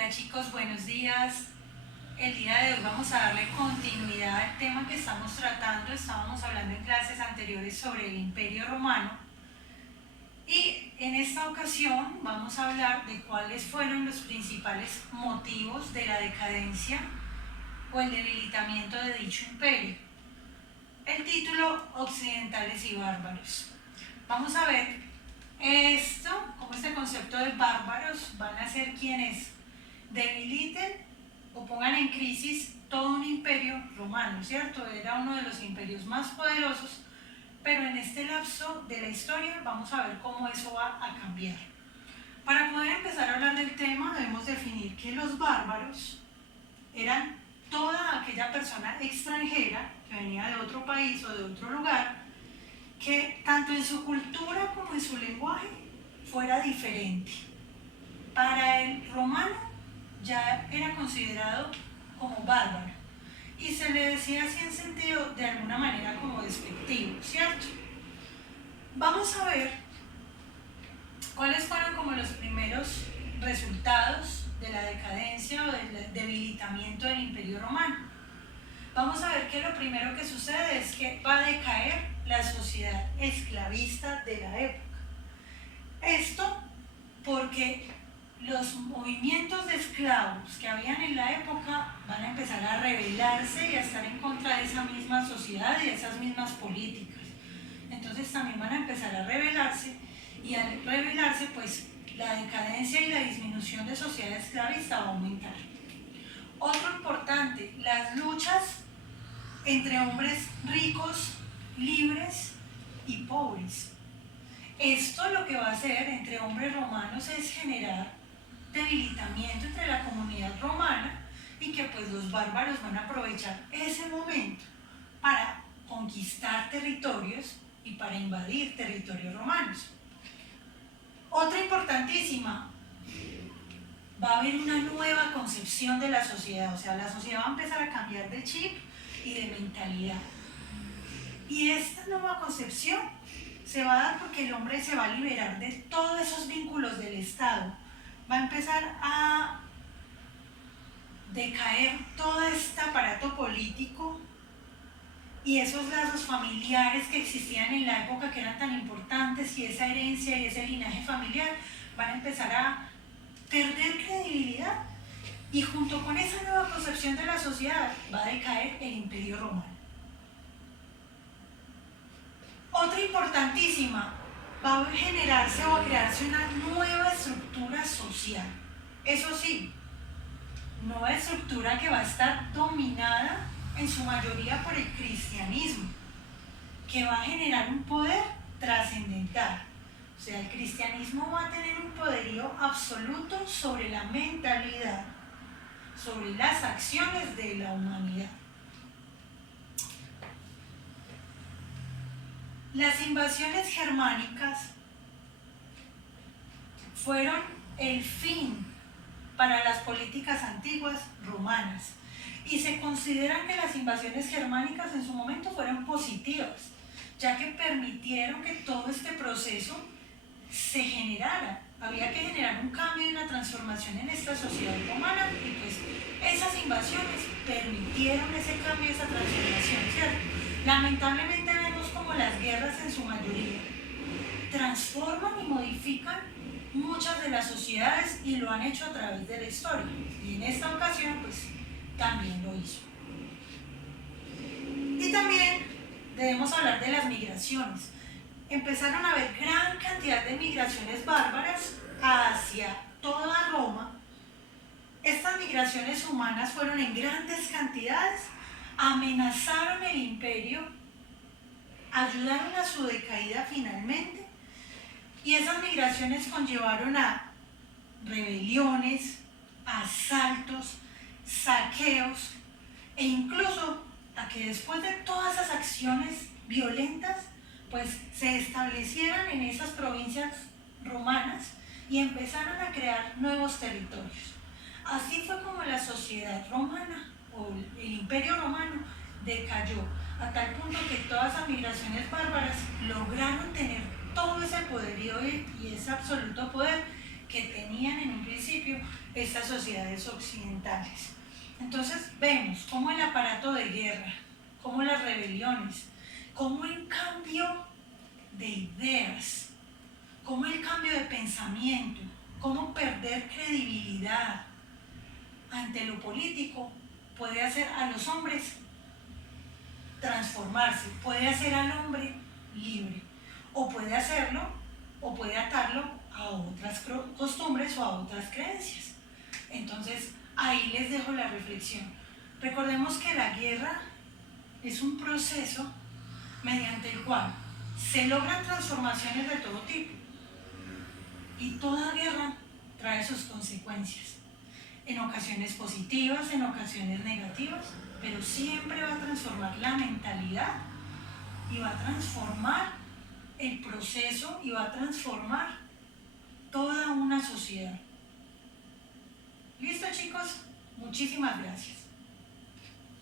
Hola chicos, buenos días. El día de hoy vamos a darle continuidad al tema que estamos tratando. Estábamos hablando en clases anteriores sobre el Imperio Romano y en esta ocasión vamos a hablar de cuáles fueron los principales motivos de la decadencia o el debilitamiento de dicho imperio. El título: Occidentales y bárbaros. Vamos a ver cómo este concepto de bárbaros van a ser quienes debiliten o pongan en crisis todo un imperio romano, ¿cierto? Era uno de los imperios más poderosos, pero en este lapso de la historia vamos a ver cómo eso va a cambiar. Para poder empezar a hablar del tema debemos definir que los bárbaros eran toda aquella persona extranjera que venía de otro país o de otro lugar que tanto en su cultura como en su lenguaje fuera diferente. Para el romano ya era considerado como bárbaro y se le decía así en sentido de alguna manera como despectivo, ¿cierto? Vamos a ver cuáles fueron como los primeros resultados de la decadencia o del debilitamiento del Imperio Romano. Vamos a ver que lo primero que sucede es que va a decaer la sociedad esclavista de la época. Esto porque los movimientos de esclavos que habían en la época van a empezar a rebelarse y a estar en contra de esa misma sociedad y de esas mismas políticas. Entonces también van a empezar a rebelarse, y al rebelarse pues la decadencia y la disminución de sociedad esclavista va a aumentar. Otro importante, las luchas entre hombres ricos, libres y pobres. Esto lo que va a hacer entre hombres romanos es generar debilitamiento entre la comunidad romana, y que pues los bárbaros van a aprovechar ese momento para conquistar territorios y para invadir territorios romanos. Otra importantísima, va a haber una nueva concepción de la sociedad, o sea, la sociedad va a empezar a cambiar de chip y de mentalidad. Y esta nueva concepción se va a dar porque el hombre se va a liberar de todos esos vínculos del Estado. Va a empezar a decaer todo este aparato político y esos lazos familiares que existían en la época, que eran tan importantes, y esa herencia y ese linaje familiar van a empezar a perder credibilidad, y junto con esa nueva concepción de la sociedad va a decaer el Imperio Romano. Otra importantísima, va a generarse o a crearse una nueva estructura social. Eso sí, nueva estructura que va a estar dominada en su mayoría por el cristianismo, que va a generar un poder trascendental. O sea, el cristianismo va a tener un poderío absoluto sobre la mentalidad, sobre las acciones de la humanidad. Las invasiones germánicas fueron el fin para las políticas antiguas romanas, y se consideran que las invasiones germánicas en su momento fueron positivas, ya que permitieron que todo este proceso se generara. Había que generar un cambio y una transformación en esta sociedad romana, y pues esas invasiones permitieron ese cambio y esa transformación, ¿cierto? Lamentablemente vemos como las guerras en su mayoría transforman y modifican muchas de las sociedades, y lo han hecho a través de la historia, y en esta ocasión pues también lo hizo. Y también debemos hablar de las migraciones. Empezaron a haber gran cantidad de migraciones bárbaras hacia toda Roma. Estas migraciones humanas fueron en grandes cantidades, amenazaron el imperio, ayudaron a su decaída finalmente, y esas migraciones conllevaron a rebeliones, asaltos, saqueos, e incluso a que después de todas esas acciones violentas pues se establecieran en esas provincias romanas y empezaron a crear nuevos territorios. Así fue como la sociedad romana o el Imperio Romano decayó, a tal punto que todas esas migraciones bárbaras lograron tener todo ese poderío y ese absoluto poder que tenían en un principio estas sociedades occidentales. Entonces vemos cómo el aparato de guerra, cómo las rebeliones, cómo el cambio de ideas, cómo el cambio de pensamiento, cómo perder credibilidad ante lo político puede hacer a los hombres transformarse, puede hacer al hombre libre, o puede hacerlo, o puede atarlo a otras costumbres o a otras creencias. Entonces, ahí les dejo la reflexión. Recordemos que la guerra es un proceso mediante el cual se logran transformaciones de todo tipo, y toda guerra trae sus consecuencias, en ocasiones positivas, en ocasiones negativas, pero siempre va a transformar la mentalidad y va a transformar el proceso y va a transformar toda una sociedad. ¿Listo, chicos? Muchísimas gracias.